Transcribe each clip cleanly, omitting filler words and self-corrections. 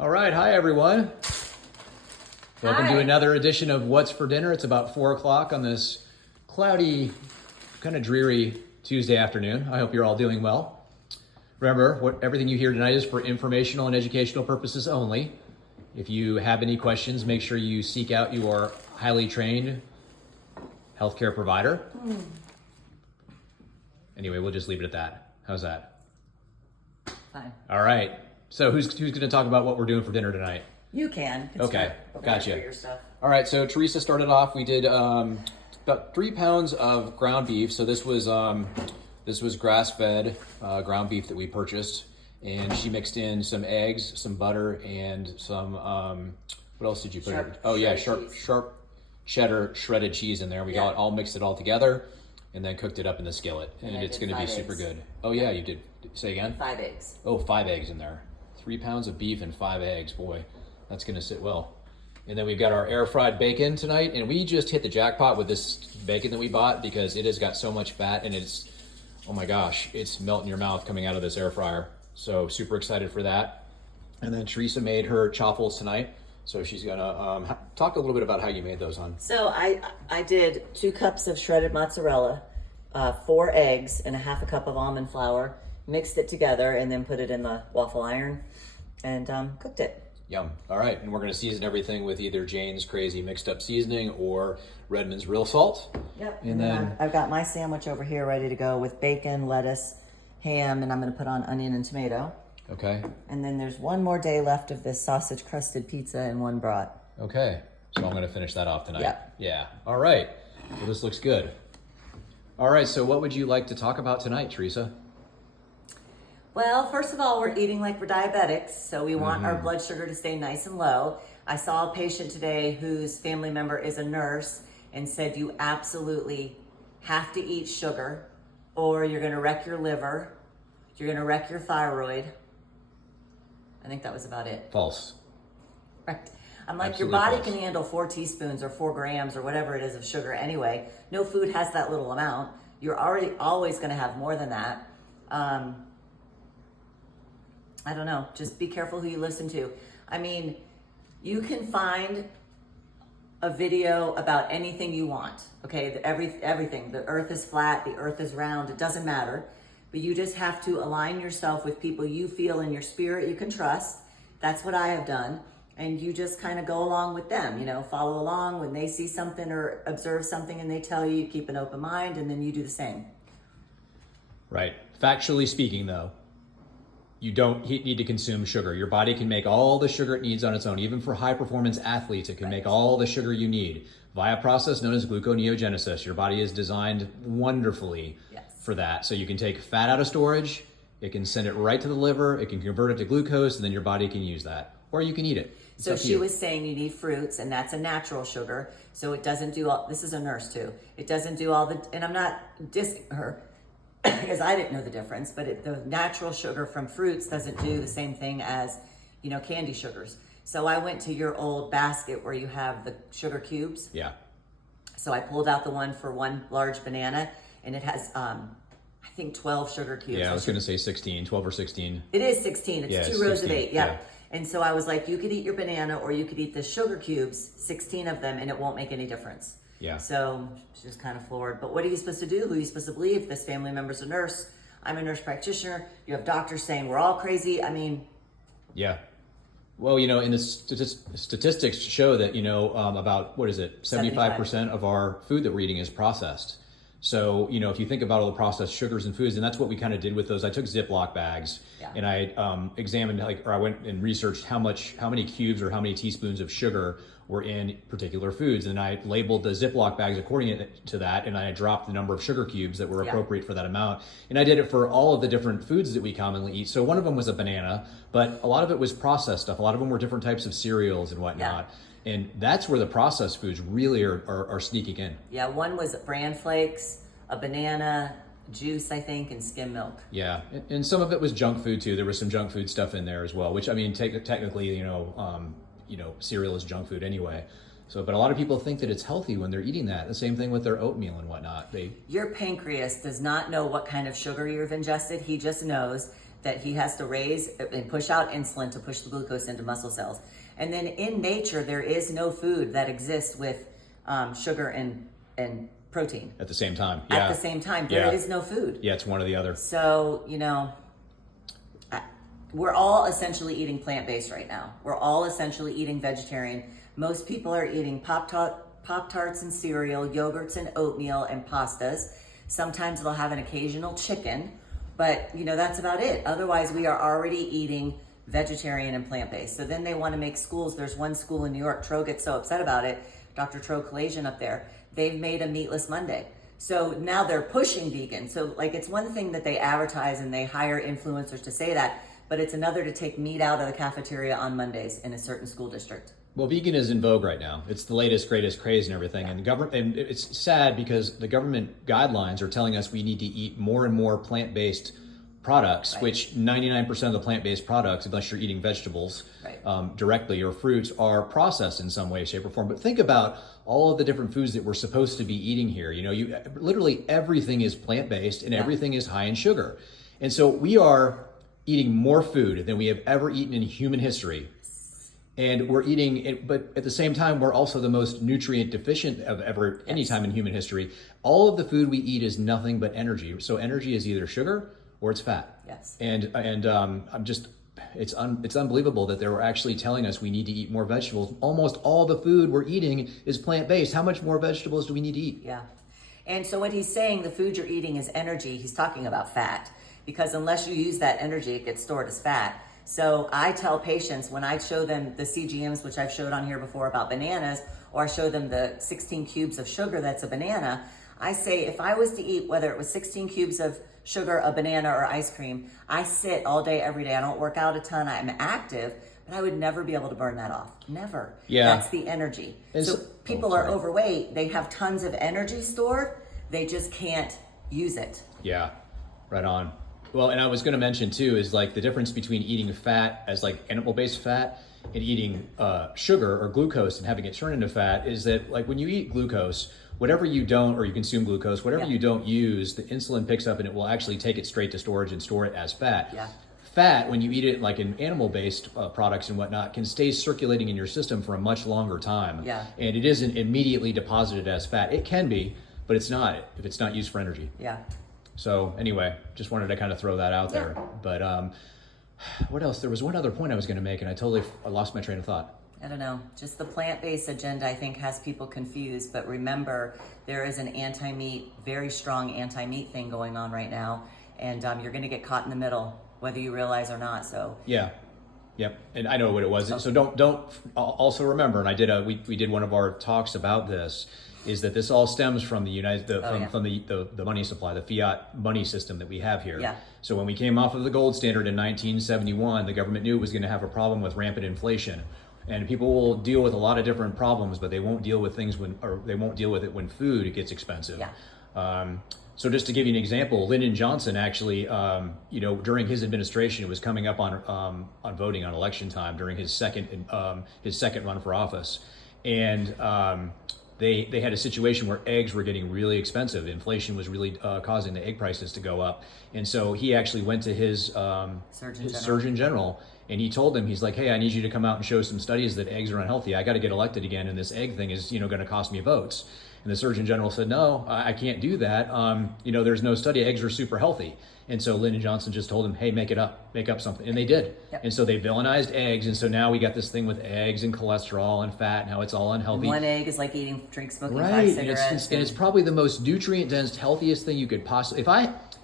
All right, hi everyone. Welcome Hi. to another edition of What's for Dinner. It's about 4 o'clock on this cloudy, kind of dreary Tuesday afternoon. I hope you're all doing well. Remember, everything you hear tonight is for informational and educational purposes only. If you have any questions, make sure you seek out your highly trained healthcare provider. Anyway, we'll just leave it at that. How's that? Fine. All right. So who's going to talk about what we're doing for dinner tonight? You can. Okay, gotcha. For your stuff. All right, so Teresa started off. We did about 3 pounds of ground beef. So this was grass-fed ground beef that we purchased, and she mixed in some eggs, some butter, and some what else did you put in? Oh yeah, sharp cheddar shredded cheese in there. We got all mixed it all together, and then cooked it up in the skillet, and it's going to be super good. Oh yeah, you did. Say again. 5 eggs. Oh, 5 eggs in there. 3 pounds of beef and 5 eggs. Boy, that's going to sit well. And then we've got our air fried bacon tonight, and we just hit the jackpot with this bacon that we bought because it has got so much fat, and it's, oh my gosh, it's melting your mouth coming out of this air fryer. So super excited for that. And then Teresa made her chaffles tonight, so she's gonna talk a little bit about how you made those, hon. So I did 2 cups of shredded mozzarella, 4 eggs, and a half a cup of almond flour. Mixed it together and then put it in the waffle iron and cooked it. Yum. All right, and we're going to season everything with either Jane's Crazy Mixed Up Seasoning or Redmond's Real Salt. Yep. And then I've got my sandwich over here ready to go with bacon, lettuce, ham, and I'm going to put on onion and tomato. Okay. And then there's one more day left of this sausage crusted pizza and one brat. Okay. So I'm going to finish that off tonight. Yep. Yeah. All right. Well, this looks good. All right, so what would you like to talk about tonight, Teresa? Well, first of all, we're eating like we're diabetics, so we want our blood sugar to stay nice and low. I saw a patient today whose family member is a nurse and said you absolutely have to eat sugar or you're going to wreck your liver, you're going to wreck your thyroid. I think that was about it. False. Right. I'm like, Absolutely your body false. can handle 4 teaspoons or 4 grams or whatever it is of sugar anyway. No food has that little amount. You're already always going to have more than that. I don't know. Just be careful who you listen to. I mean, you can find a video about anything you want. Okay, everything. The earth is flat. The earth is round. It doesn't matter. But you just have to align yourself with people you feel in your spirit you can trust. That's what I have done. And you just kind of go along with them. You know, follow along when they see something or observe something and they tell you, you keep an open mind, and then you do the same. Right. Factually speaking, though, you don't need to consume sugar. Your body can make all the sugar it needs on its own. Even for high-performance athletes, it can make all the sugar you need via a process known as gluconeogenesis. Your body is designed wonderfully for that. So you can take fat out of storage, it can send it right to the liver, it can convert it to glucose, and then your body can use that. Or you can eat it. So she was saying you need fruits, and that's a natural sugar. So it doesn't do all, this is a nurse too. It doesn't do all the, and I'm not dissing her, because I didn't know the difference, but the natural sugar from fruits doesn't do the same thing as, you know, candy sugars. So I went to your old basket where you have the sugar cubes. Yeah. So I pulled out the one for 1 large banana, and it has, I think 12 sugar cubes. Yeah, I was going to say 16, 12 or 16. It is 16. It's 2 rows 16, of 8. Yeah. And so I was like, you could eat your banana or you could eat the sugar cubes, 16 of them, and it won't make any difference. Yeah. So she's kind of floored. But what are you supposed to do? Who are you supposed to believe? This family member's a nurse. I'm a nurse practitioner. You have doctors saying we're all crazy. I mean. Yeah. Well, you know, and the statistics show that, you know, about, what is it, 75% of our food that we're eating is processed. So, you know, if you think about all the processed sugars and foods, and that's what we kind of did with those. I took Ziploc bags and I examined, I went and researched how many cubes or how many teaspoons of sugar were in particular foods. And I labeled the Ziploc bags according to that. And I dropped the number of sugar cubes that were appropriate for that amount. And I did it for all of the different foods that we commonly eat. So one of them was a banana, but a lot of it was processed stuff. A lot of them were different types of cereals and whatnot. Yeah. And that's where the processed foods really are sneaking in. Yeah, one was bran flakes, a banana, juice, I think, and skim milk. Yeah, and some of it was junk food too. There was some junk food stuff in there as well, which I mean, technically, you know, cereal is junk food anyway. So, but a lot of people think that it's healthy when they're eating that. The same thing with their oatmeal and whatnot. Your pancreas does not know what kind of sugar you've ingested. He just knows that he has to raise and push out insulin to push the glucose into muscle cells. And then in nature, there is no food that exists with sugar and protein. At the same time. At the same time, there is no food. Yeah, it's one or the other. So, we're all essentially eating plant-based right now. We're all essentially eating vegetarian. Most people are eating Pop-Tarts and cereal, yogurts and oatmeal and pastas. Sometimes they'll have an occasional chicken, but that's about it. Otherwise, we are already eating vegetarian and plant-based. So then they want to make schools. There's one school in New York, Tro gets so upset about it, Dr. Tro Kalayjian up there. They've made a meatless Monday. So now they're pushing vegan. So it's one thing that they advertise and they hire influencers to say that, but it's another to take meat out of the cafeteria on Mondays in a certain school district. Well, vegan is in vogue right now. It's the latest, greatest craze and everything. Yeah. And it's sad because the government guidelines are telling us we need to eat more and more plant-based products, right. Which 99% of the plant-based products, unless you're eating vegetables right. Directly or fruits, are processed in some way, shape, or form. But think about all of the different foods that we're supposed to be eating here. Literally everything is plant-based and everything is high in sugar. And so we are eating more food than we have ever eaten in human history. And we're eating it, but at the same time, we're also the most nutrient deficient of ever any time in human history. All of the food we eat is nothing but energy. So energy is either sugar or it's fat. Yes. And it's unbelievable that they were actually telling us we need to eat more vegetables. Almost all the food we're eating is plant-based. How much more vegetables do we need to eat? Yeah. And so what he's saying, the food you're eating is energy. He's talking about fat, because unless you use that energy, it gets stored as fat. So I tell patients when I show them the CGMs, which I've showed on here before about bananas, or I show them the 16 cubes of sugar that's a banana, I say if I was to eat, whether it was 16 cubes of sugar, a banana, or ice cream, I sit all day, every day. I don't work out a ton. I'm active, but I would never be able to burn that off. Never. Yeah. That's the energy. So people are overweight. They have tons of energy stored. They just can't use it. Yeah, right on. Well, and I was going to mention too is the difference between eating fat as animal-based fat and eating sugar or glucose and having it turn into fat is that when you eat glucose, whatever you don't, or you consume glucose, whatever you don't use, the insulin picks up and it will actually take it straight to storage and store it as fat. Yeah. Fat, when you eat it in animal-based products and whatnot, can stay circulating in your system for a much longer time. Yeah. And it isn't immediately deposited as fat. It can be, but it's not if it's not used for energy. Yeah. So anyway, just wanted to kind of throw that out there. But what else? There was one other point I was going to make, and I lost my train of thought. I don't know. Just the plant-based agenda, I think, has people confused. But remember, there is an anti-meat, very strong anti-meat thing going on right now, and you're going to get caught in the middle, whether you realize or not. So yeah. Yep, and I know what it was. Okay. So don't. Also remember, and we did one of our talks about this. Is that this all stems from the from the money supply, the fiat money system that we have here. Yeah. So when we came off of the gold standard in 1971, the government knew it was going to have a problem with rampant inflation, and people will deal with a lot of different problems, but they won't deal with it when food gets expensive. Yeah. So just to give you an example, Lyndon Johnson actually, during his administration, it was coming up on voting on election time during his second run for office, and they had a situation where eggs were getting really expensive. Inflation was really causing the egg prices to go up. And so he actually went to his Surgeon General and he told him, he's like, hey, I need you to come out and show some studies that eggs are unhealthy. I got to get elected again. And this egg thing is, going to cost me votes. And the Surgeon General said, no, I can't do that. There's no study. Eggs are super healthy. And so Lyndon Johnson just told him, hey, make up something. And they did. Yep. And so they villainized eggs. And so now we got this thing with eggs and cholesterol and fat and how it's all unhealthy. One egg is like smoking 5 cigarettes. And it's probably the most nutrient dense, healthiest thing you could possibly,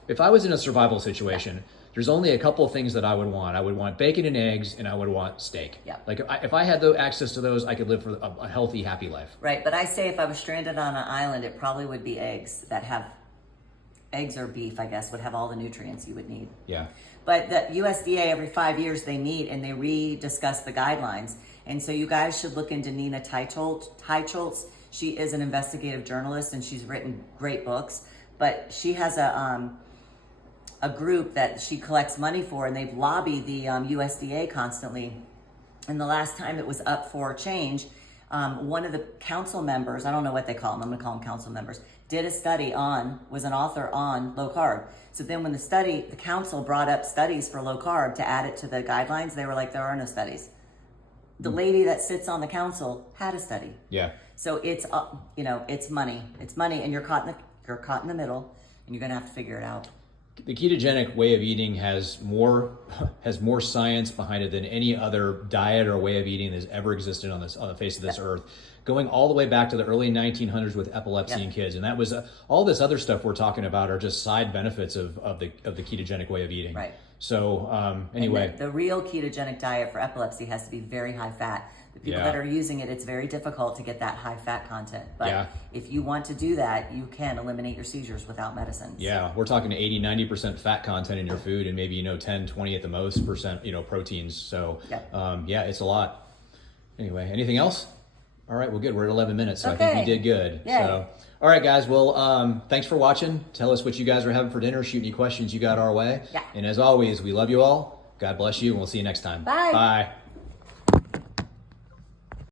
if I was in a survival situation, there's only a couple of things that I would want. I would want bacon and eggs, and I would want steak. Yeah. If I had access to those, I could live for a healthy, happy life. Right, but I say if I was stranded on an island, it probably would be eggs eggs or beef, I guess, would have all the nutrients you would need. Yeah. But the USDA, every 5 years, they meet and they rediscuss the guidelines. And so you guys should look into Nina Teicholz. She is an investigative journalist and she's written great books. But she has a group that she collects money for, and they've lobbied the USDA constantly. And the last time it was up for change, One of the council members, I don't know what they call them, I'm gonna call them council members, did a study was an author on low carb. So then when the council brought up studies for low carb to add it to the guidelines, they were like, there are no studies. The lady that sits on the council had a study. Yeah. So it's, it's money. It's money, and you're caught in the middle, and you're gonna have to figure it out. The ketogenic way of eating has more science behind it than any other diet or way of eating that's ever existed on the face of this earth, going all the way back to the early 1900s with epilepsy in kids. And that was all this other stuff we're talking about are just side benefits of the ketogenic way of eating. Right. So anyway, the real ketogenic diet for epilepsy has to be very high fat. The people that are using it, it's very difficult to get that high fat content. But if you want to do that, you can eliminate your seizures without medicines. Yeah, we're talking 80-90% fat content in your food, and maybe 10-20 at the most percent proteins. So it's a lot. Anyway, anything else? All right, well, good. We're at 11 minutes, so I think we did good. Yay. So, all right, guys. Well, thanks for watching. Tell us what you guys are having for dinner. Shoot any questions you got our way. Yeah. And as always, we love you all. God bless you, and we'll see you next time. Bye. Bye.